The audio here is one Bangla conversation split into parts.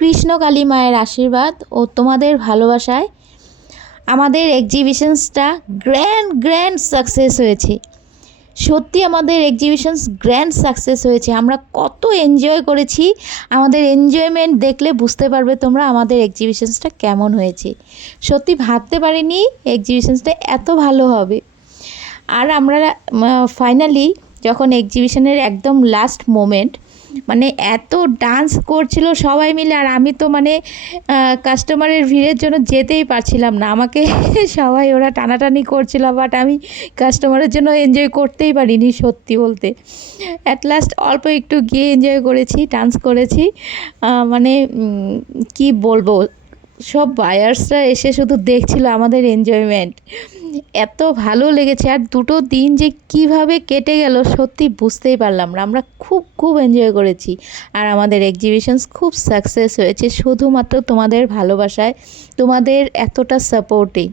কৃষ্ণকালী মায়ের আশীর্বাদ ও তোমাদের ভালোবাসায় আমাদের এক্সিবিশনসটা গ্র্যান্ড সাকসেস হয়েছে। সত্যি আমাদের এক্সিবিশনস গ্র্যান্ড সাকসেস হয়েছে। আমরা কত এনজয় করেছি, আমাদের এনজয়মেন্ট দেখলে বুঝতে পারবে তোমরা আমাদের এক্সিবিশনসটা কেমন হয়েছে। সত্যি ভাবতে পারিনি এক্সিবিশনসটা এত ভালো হবে। আর আমরা ফাইনালি যখন এক্সিবিশনের একদম লাস্ট মোমেন্ট, মানে এত ডান্স করছিল সবাই মিলে, আর আমি তো মানে কাস্টমারের ভিড়ের জন্য যেতেই পারছিলাম না। আমাকে সবাই ওরা টানাটানি করছিল, বাট আমি কাস্টমারের জন্য এনজয় করতেই পারিনি সত্যি বলতে। অ্যাট লাস্ট অল্প একটু গিয়ে এনজয় করেছি, ডান্স করেছি। মানে কি বলবো, সব বায়ার্সরা এসে শুধু দেখছিল আমাদের এনজয়মেন্ট। এত ভালো লেগেছে, আর দুটো দিন যে কিভাবে কেটে গেল সত্যি বুঝতেই পারলাম না। আমরা খুব এনজয় করেছি, আর আমাদের এক্সিবিশনস খুব সাকসেস হয়েছে শুধুমাত্র তোমাদের ভালোবাসায়, তোমাদের এতটা সাপোর্টে।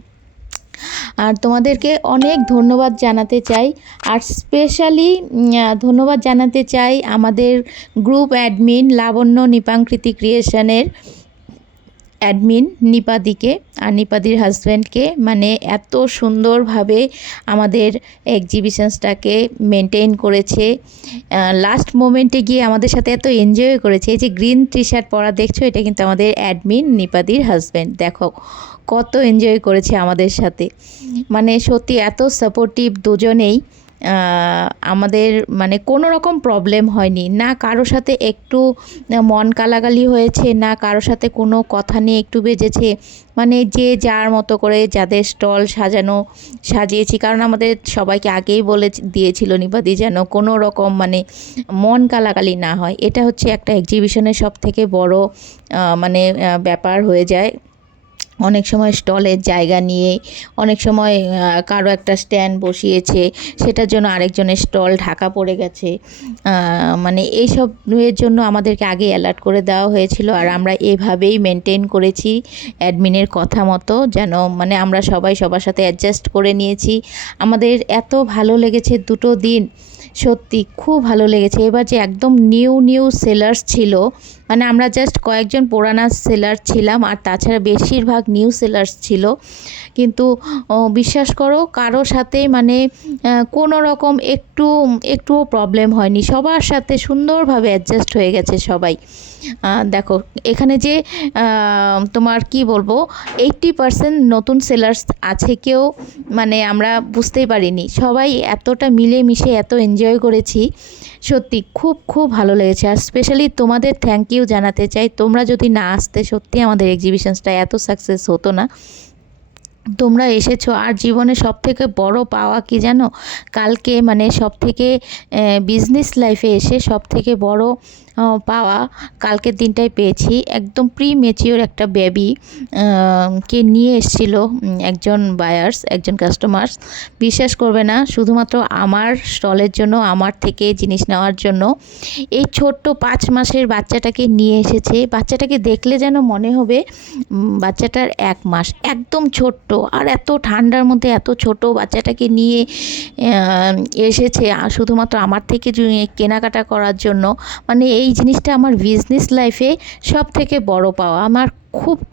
আর তোমাদেরকে অনেক ধন্যবাদ জানাতে চাই। আর স্পেশালি ধন্যবাদ জানাতে চাই আমাদের গ্রুপ অ্যাডমিন লাবণ্য নিপাঙ্কৃতি ক্রিয়েশনের অ্যাডমিন নিপাদিকে, আর নিপাদির হাজব্যান্ডকে। মানে এত সুন্দরভাবে আমাদের এক্সিবিশনসটাকে মেনটেন করেছে, লাস্ট মোমেন্টে গিয়ে আমাদের সাথে এত এনজয় করেছে। এই যে গ্রিন টি শার্ট পরা দেখছো, এটা কিন্তু আমাদের অ্যাডমিন নিপাদির হাজব্যান্ড। দেখো কত এনজয় করেছে আমাদের সাথে। মানে সত্যি এত সাপোর্টিভ দুজনেই। আমাদের মানে কোনো রকম প্রবলেম হয়নি, না কারো সাথে একটু মন কালাগালি হয়েছে, না কারো সাথে কোনো কথা নিয়ে একটু বেজেছে। মানে যে যার মতো করে যাদের স্টল সাজিয়েছি, কারণ আমাদের সবাইকে আগেই বলে দিয়েছিল নিপাদি যেন কোনো রকম মানে মন কালাগালি না হয়। এটা হচ্ছে একটা এক্সিবিশনের সবথেকে বড় মানে ব্যাপার হয়ে যায়। অনেক সময় স্টলের জায়গা নিয়ে, অনেক সময় কারো একটা স্ট্যান্ড বসিয়েছে, সেটার জন্য আরেকজনের স্টল ঢাকা পড়ে গেছে। মানে এইসবের জন্য আমাদেরকে আগে অ্যালার্ট করে দেওয়া হয়েছিল, আর আমরা এভাবেই মেনটেন করেছি অ্যাডমিনের কথা মতো, যেন মানে আমরা সবাই সবার সাথে অ্যাডজাস্ট করে নিয়েছি। আমাদের এত ভালো লেগেছে দুটো দিন, সত্যি খুব ভালো লেগেছে। এবার যে একদম নিউ সেলার্স ছিল, মানে আমরা জাস্ট কয়েকজন পুরানা সেলার ছিলাম, আর তাছাড়া বেশিরভাগ নিউ সেলার্স ছিল। কিন্তু বিশ্বাস করো কারো সাথে মানে কোনো রকম একটুও প্রবলেম হয়নি, সবার সাথে সুন্দরভাবে অ্যাডজাস্ট হয়ে গেছে সবাই। দেখো এখানে যে তোমার কি বলবো 80% নতুন সেলার্স আছে, কেউ মানে আমরা বুঝতেই পারিনি। সবাই এতটা মিলেমিশে এত এনজয় করেছি, সত্যি খুব ভালো লেগেছে। আর স্পেশালি তোমাদের থ্যাংক ইউ জানাতে চাই। তোমরা যদি না আসতে সত্যি আমাদের এক্সিবিশনসটা এত সাকসেস হতো না। তোমরা এসেছো, আর জীবনে সবথেকে বড় পাওয়া কি জানো, কালকে মানে সবথেকে বিজনেস লাইফে এসে সবথেকে বড় পাওয়া কালকের দিনটাই পেয়েছি। একদম প্রি ম্যাচিওর একটা বেবি কে নিয়ে এসেছিল একজন বায়ার্স, একজন কাস্টমার্স। বিশ্বাস করবে না, শুধুমাত্র আমার স্টলের জন্য, আমার থেকে জিনিস নেওয়ার জন্য এই ছোট্ট 5 মাসের বাচ্চাটাকে নিয়ে এসেছে। বাচ্চাটাকে দেখলে যেন মনে হবে বাচ্চাটার 1 মাস, একদম ছোট্ট। আর এত ঠান্ডার মধ্যে এত ছোট বাচ্চাটাকে নিয়ে এসেছে শুধুমাত্র আমার থেকে কেনাকাটা করার জন্য। মানে এই জিনিসটা আমার বিজনেস লাইফে সব থেকে বড় পাওয়া। আমার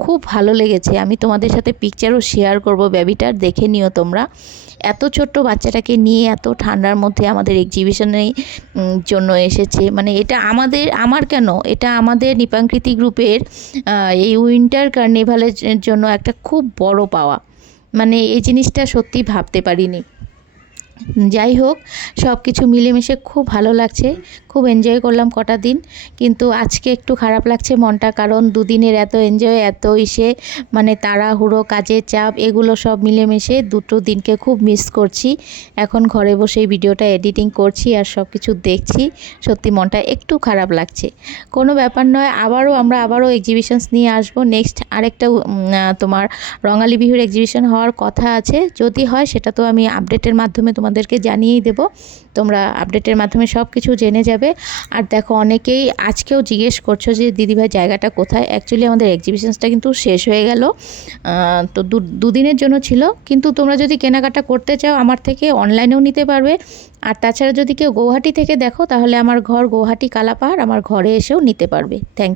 খুব ভালো লেগেছে। আমি তোমাদের সাথে পিকচারও শেয়ার করব, বেবিটার দেখে নিও তোমরা। এত ছোট্ট বাচ্চাটাকে নিয়ে এত ঠান্ডার মধ্যে আমাদের এক্সিবিশনের জন্য এসেছে। মানে এটা আমার কেন, এটা আমাদের নিপাঙ্কৃতি গ্রুপের এই উইন্টার কার্নিভালের জন্য একটা খুব বড় পাওয়া। মানে এই জিনিসটা সত্যি ভাবতে পারিনি। যাই হোক, সব কিছু মিলেমিশে খুব ভালো লাগছে, খুব এনজয় করলাম কটা দিন। কিন্তু আজকে একটু খারাপ লাগছে মনটা, কারণ দুদিনের এত এনজয়, এত মানে তাড়াহুড়ো, কাজের চাপ, এগুলো সব মিলেমিশে দুটো দিনকে খুব মিস করছি। এখন ঘরে বসেই ভিডিওটা এডিটিং করছি আর সব কিছু দেখছি, সত্যি মনটা একটু খারাপ লাগছে। কোনো ব্যাপার নয়, আমরা আবারও এক্সিবিশনস নিয়ে আসবো। নেক্সট আরেকটা তোমার রঙালী বিহুর এক্সিবিশন হওয়ার কথা আছে, যদি হয় সেটা তো আমি আপডেটের মাধ্যমে তোমাদেরকে জানিয়েই দেব। তোমরা আপডেটের মাধ্যমে সব কিছু জেনে যাবে। আর দেখো অনেকেই আজকেও জিজ্ঞেস করছো যে দিদিভাই জায়গাটা কোথায়। অ্যাকচুয়ালি আমাদের এক্সিবিশনসটা কিন্তু শেষ হয়ে গেল, তো দুদিনের জন্য ছিল। কিন্তু তোমরা যদি কেনাকাটা করতে চাও আমার থেকে অনলাইনেও নিতে পারবে। আর তাছাড়া যদি কেউ গৌহাটি থেকে দেখো, তাহলে আমার ঘর গৌহাটি কালাপাহাড়, আমার ঘরে এসেও নিতে পারবে। থ্যাংক